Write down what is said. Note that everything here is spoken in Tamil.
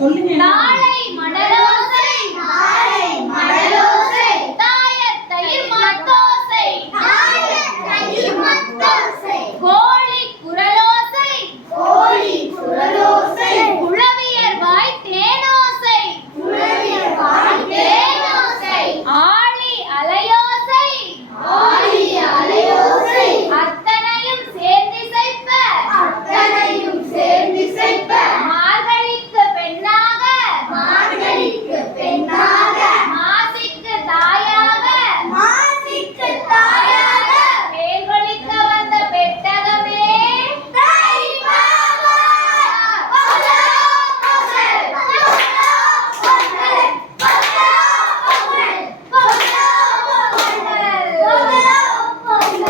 சொல்லுங்க.